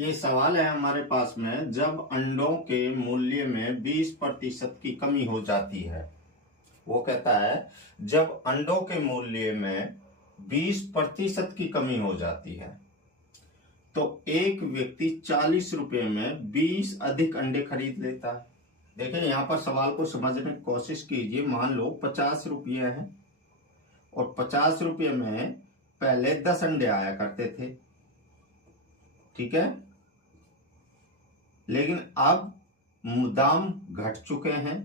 ये सवाल है हमारे पास में, जब अंडों के मूल्य में 20% की कमी हो जाती है। वो कहता है जब अंडों के मूल्य में 20% की कमी हो जाती है तो एक व्यक्ति 40 रुपए में 20 अधिक अंडे खरीद लेता है। देखिए यहां पर सवाल को समझने की कोशिश कीजिए। मान लो 50 रुपये हैं और 50 रुपये में पहले 10 अंडे आया करते थे, ठीक है। लेकिन अब दाम घट चुके हैं।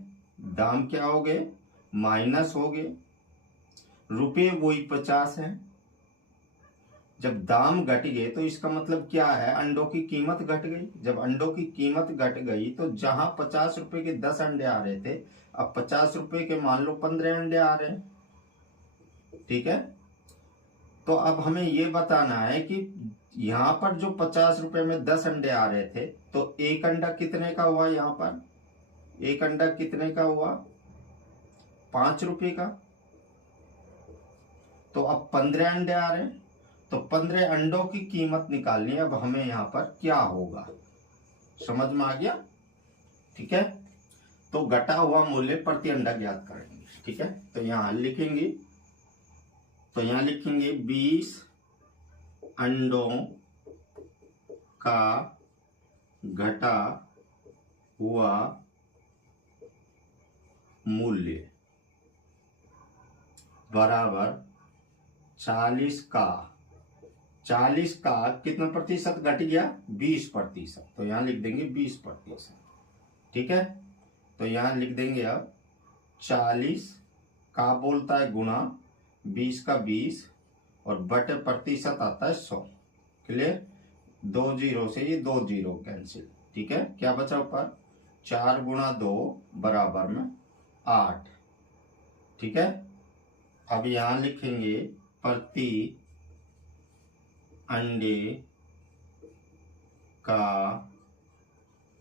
दाम क्या हो गए? माइनस हो गए। रुपये वही 50 है। जब दाम घट गए तो इसका मतलब क्या है? अंडों की कीमत घट गई। जब अंडों की कीमत घट गई तो जहां 50 रुपए के 10 अंडे आ रहे थे, अब 50 रुपए के मान लो 15 अंडे आ रहे हैं, ठीक है। तो अब हमें ये बताना है कि यहां पर जो 50 रुपए में 10 अंडे आ रहे थे, तो एक अंडा कितने का हुआ? यहां पर एक अंडा कितने का हुआ? 5 रुपए का। तो अब 15 अंडे आ रहे हैं, तो 15 अंडों की कीमत निकालनी है। अब हमें यहां पर क्या होगा? समझ में आ गया? ठीक है। तो घटा हुआ मूल्य प्रति अंडा ज्ञात करेंगे, ठीक है। तो यहां लिखेंगे, 20 अंडों का घटा हुआ मूल्य बराबर 40 का कितना प्रतिशत घट गया? 20%। तो यहां लिख देंगे 20%, ठीक है। तो यहां लिख देंगे अब 40 का बोलता है गुणा 20 का 20 और बटे प्रतिशत आता है 100। क्लियर? 2 जीरो से ये 2 जीरो कैंसिल, ठीक है। क्या बचा ऊपर? 4 गुणा 2 बराबर में 8, ठीक है। अब यहां लिखेंगे प्रति अंडे का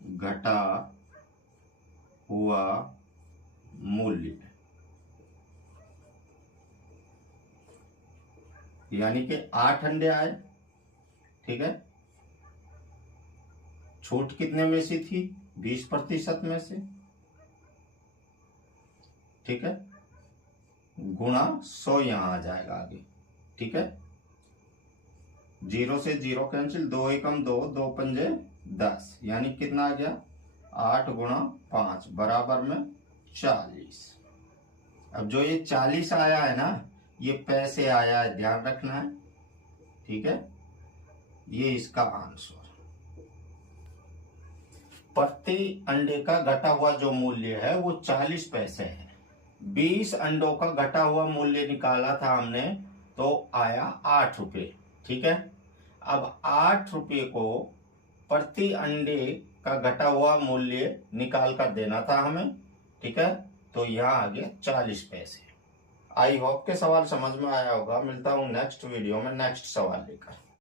घटा हुआ मूल्य, यानी कि 8 अंडे आए, ठीक है। छूट कितने में से थी? 20% में से, ठीक है। गुणा 100 यहां आ जाएगा आगे, ठीक है। 0 से 0 कैंसिल, 2 एकम 2, 2 पंजे 10, यानी कितना आ गया? 8 गुणा 5 बराबर में 40। अब जो ये 40 आया है ना, ये पैसे आया है, ध्यान रखना है, ठीक है। ये इसका आंसर। प्रति अंडे का घटा हुआ जो मूल्य है वो 40 पैसे है। 20 अंडों का घटा हुआ मूल्य निकाला था हमने, तो आया 8 रुपये, ठीक है। अब 8 रुपये को प्रति अंडे का घटा हुआ मूल्य निकाल कर देना था हमें, ठीक है। तो यहां आ गया 40 पैसे। आई होप के सवाल समझ में आया होगा। मिलता हूं नेक्स्ट वीडियो में नेक्स्ट सवाल लेकर।